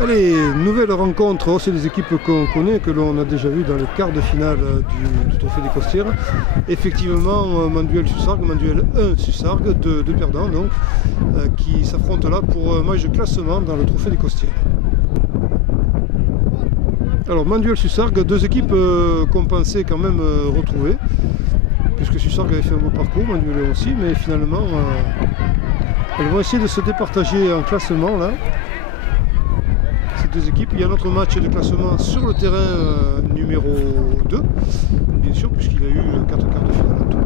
Allez, nouvelle rencontre, oh, c'est des équipes qu'on connaît, que l'on a déjà vu dans les quarts de finale du Trophée des Costières. Effectivement, Manduel-Sussargues, Manduel 1 Sussargues, deux perdants donc, qui s'affrontent là pour un match de classement dans le Trophée des Costières. Alors Manduel-Sussargues, deux équipes qu'on pensait quand même retrouver, puisque Sussargues avait fait un beau parcours, Manduel aussi, mais finalement elles vont essayer de se départager en classement là. Ces deux équipes, il y a notre match de classement sur le terrain numéro 2, bien sûr, puisqu'il y a eu 4 quarts de finale en tout.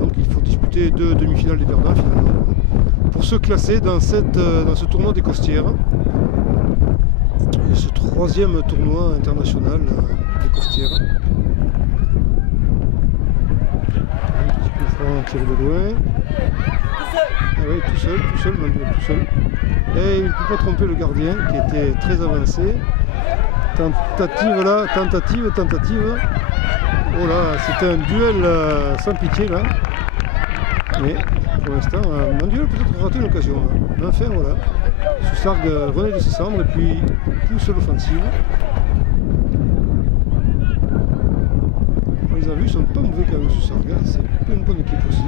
Donc il faut disputer 2 demi-finales des perdants finalement, pour se classer dans ce tournoi des Costières. Et ce 3e tournoi international des Costières. Un petit coup franc, tir de loin. Ah oui, tout seul, Manuel tout seul. Et il ne peut pas tromper le gardien qui était très avancé. Tentative là, tentative. Oh là, c'était un duel sans pitié là. Mais pour l'instant, Manuel peut-être raté une occasion. Mais enfin voilà. Sussargues venait de se cendre et puis pousse l'offensive. On les a vus, ils sont pas mauvais quand même Sussargues. C'est une bonne équipe aussi.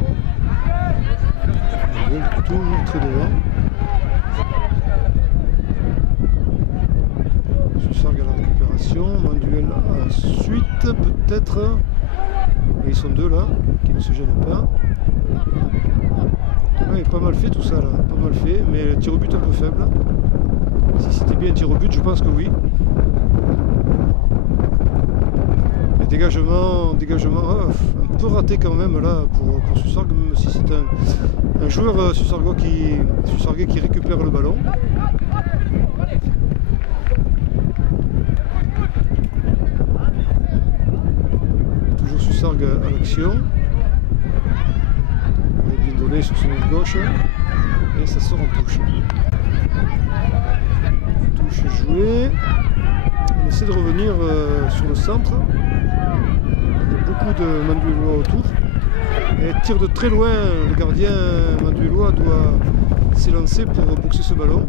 Manuel toujours très devant. Sussargues à la récupération, Manduel ensuite peut-être. Et ils sont deux là, qui ne se gênent pas. Ouais, pas mal fait tout ça là, pas mal fait, mais le tir au but un peu faible. Si c'était bien un tir au but, je pense que oui. Et dégagement un peu raté quand même là pour Sussargues, même si c'est un joueur Sussargues qui récupère le ballon. Toujours Sussargues à l'action. Bien donné sur son aile gauche. Et ça sort en touche. Touche jouée. On essaie de revenir sur le centre. Il y a beaucoup de Manduelois autour. Et tire de très loin, le gardien Manduelois doit s'élancer pour boxer ce ballon.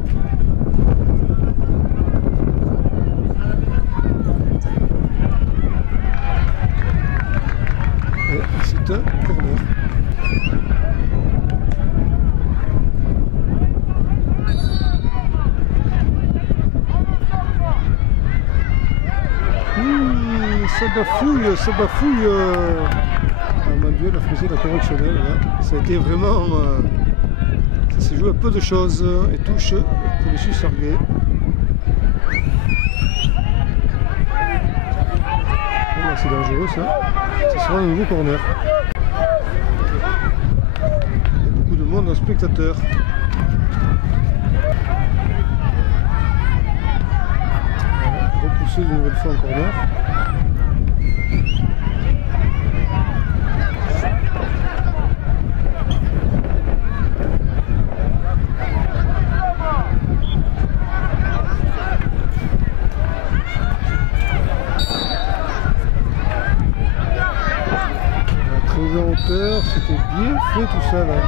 Et c'est un corner. Ça bafouille. Manuel a fait la correctionnelle là. Ça a été vraiment. Ça s'est joué à peu de choses et touche pour les Sussargues. Voilà, c'est dangereux ça. Ce sera un nouveau corner. Il y a beaucoup de monde en spectateur. Repousser une nouvelle fois en corner. C'était bien fait tout ça là.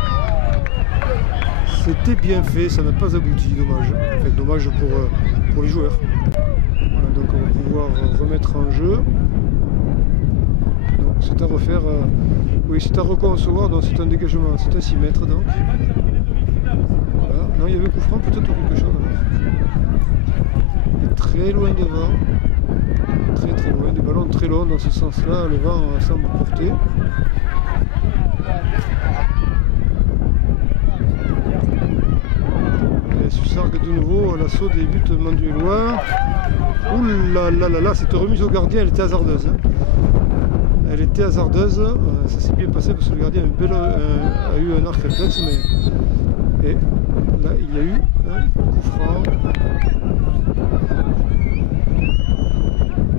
C'était bien fait, ça n'a pas abouti, dommage. Enfin, dommage pour les joueurs. Voilà, donc on va pouvoir remettre en jeu. C'est à refaire. Oui, c'est à reconcevoir, donc c'est un dégagement, c'est à 6 mètres donc. Voilà. Non, il y avait un coup franc peut-être ou quelque chose alors. Et très loin devant. Très loin, des ballons très longs dans ce sens-là, le vent semble porter. Sussargues de nouveau, l'assaut des buts Manduelois. Ouh là là là là, cette remise au gardien, elle était hasardeuse. Elle était hasardeuse, ça s'est bien passé parce que le gardien a eu un arc réflexe, mais et là il y a eu un coup franc.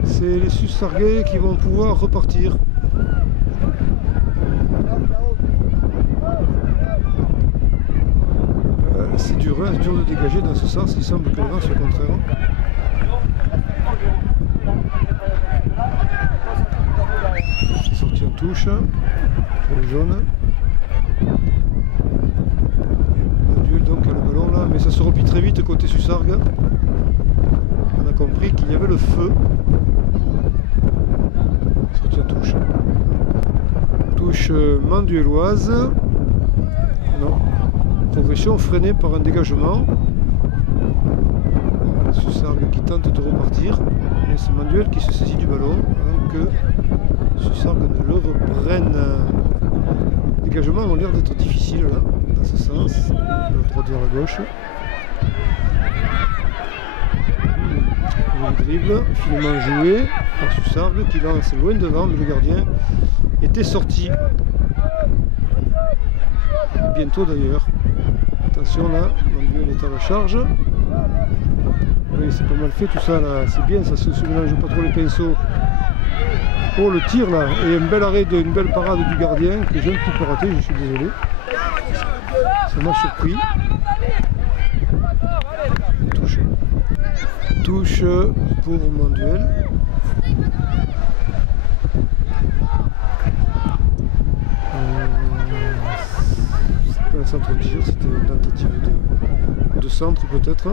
C'est les Sussargues qui vont pouvoir repartir. C'est dur de dégager dans ce sens, il semble que le vent soit le contraire. C'est sorti en touche pour les jaunes. Le duel donc à le ballon là, mais ça se replie très vite côté Sussargues. compris qu'il y avait le feu. Sortie à touche. Touche manduelloise. Non. Progression freinée par un dégagement. Sussargues qui tente de repartir. Et c'est Manduel qui se saisit du ballon avant que Sussargues ne le reprenne. Les dégagements ont l'air d'être difficiles là, dans ce sens. La droite vers la gauche. Le dribble, finement joué par Sussargues qui lance loin devant, mais le gardien était sorti. Bientôt d'ailleurs. Attention là, Manduel est à la charge. Oui, c'est pas mal fait tout ça là, c'est bien, ça se mélange pas trop les pinceaux. Oh le tir là, et un bel arrêt, une belle parade du gardien que j'ai un petit peu raté, je suis désolé. Ça m'a surpris. Touche. Touche pour Manduel. C'est pas un centre de tir, c'était une tentative de centre peut-être.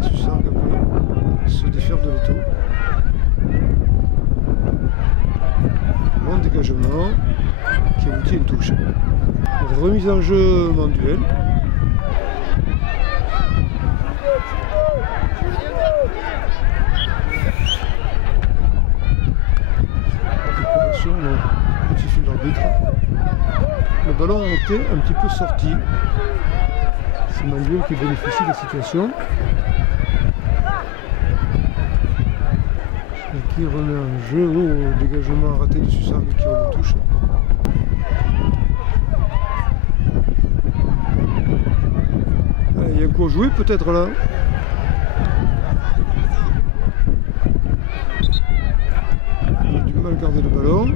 Sussargues après se défaire de l'étau. Bon dégagement qui aboutit à une touche. Remise en jeu Manduel. Décoration, petit fil d'arbitre. Le ballon était un petit peu sorti. C'est Manduel qui bénéficie de la situation. Et qui remet en jeu au dégagement raté de Sussargues qui remet touche. Il y a un coup à jouer peut-être là. Il a du mal à garder le ballon.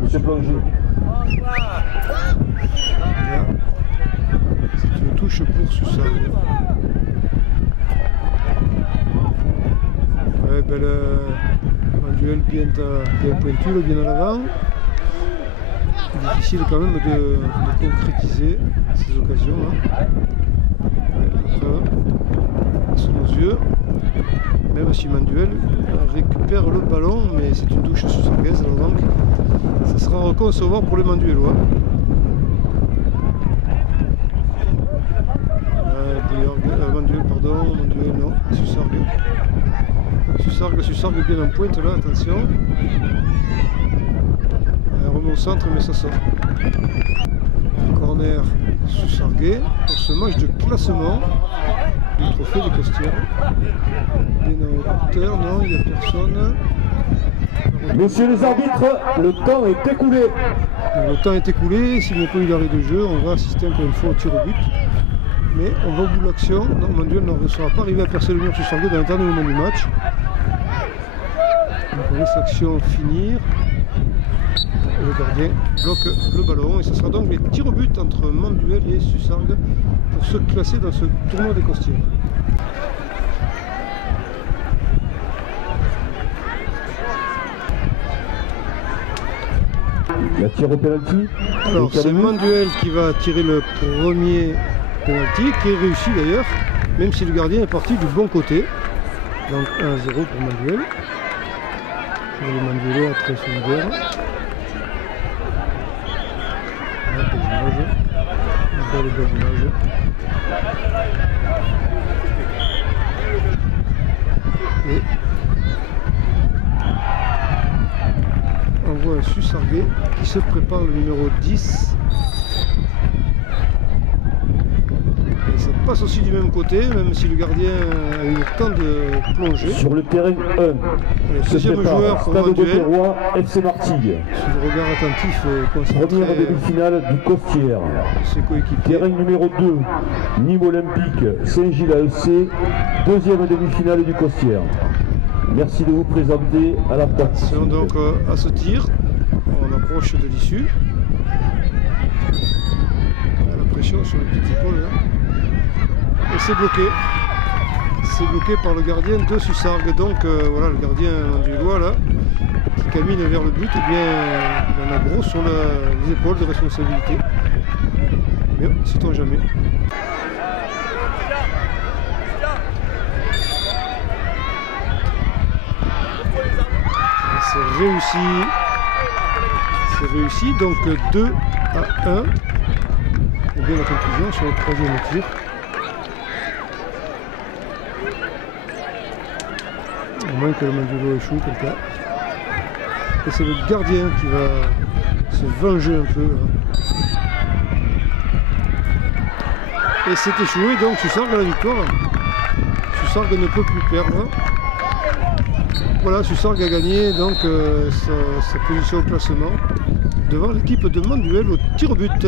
Monsieur Plongé. C'est une touche pour Sussargues. Ouais, belle Manduel bien pointu, bien à l'avant. Difficile quand même de concrétiser ces occasions là. Ouais, sous nos yeux. Même si Manduel récupère le ballon, mais c'est une touche sussarguaise, alors donc ça sera à reconcevoir pour les Manduellois. Manduel, pardon, Manduel non, Sussargues. Sussargues bien en pointe là, attention. Elle remet au centre mais ça sort. Corner Sussargues pour ce match de classement du trophée des Costières. Non, il n'y a personne. Messieurs les arbitres, le temps est écoulé. Le temps est écoulé, s'il n'y a pas eu d'arrêt de jeu, on va assister encore une fois au tir au but. Mais on va au bout de l'action. Non, Manduel ne sera pas arrivé à percer le mur Sussargues dans le dernier moment du match. Donc on laisse l'action finir. Le gardien bloque le ballon et ce sera donc les tirs au but entre Manduel et Sussargues pour se classer dans ce tournoi des Costières. La tire au penalty. Alors c'est Manduel qui va tirer le premier penalty, qui est réussi d'ailleurs, même si le gardien est parti du bon côté. Donc 1-0 pour Manduel. Le Manduel après son verre. Belle image. Et on voit un Sussargues qui se prépare, le numéro 10. Et ça passe aussi du même côté, même si le gardien a eu le temps de plonger. Sur le terrain 1, deuxième joueur pour Manduel. FC Martigues. Sur le regard attentif et concentré. Première demi-finale du Costières. Ses coéquipiers. Terrain numéro 2, Nîmes Olympique, Saint-Gilles AEC. Deuxième demi-finale du Costières. Merci de vous présenter à la partie. Donc à ce tir, on approche de l'issue. La pression sur les petites épaules là. Et c'est bloqué. C'est bloqué par le gardien de Sussargues. Donc voilà, le gardien du Lois là, qui camine vers le but, et bien il en a gros sur les épaules de responsabilité. Mais sait-on jamais. réussi. C'est réussi, donc 2 à 1. Et bien la conclusion sur le troisième tir. Au moins que le Mandulo échoue quelqu'un. Et c'est le gardien qui va se venger un peu. Et c'est échoué, donc Sussargues a la victoire. Sussargues ne peut plus perdre. Voilà, Sussargues a gagné donc sa position au classement devant l'équipe de Manduel au tir au but.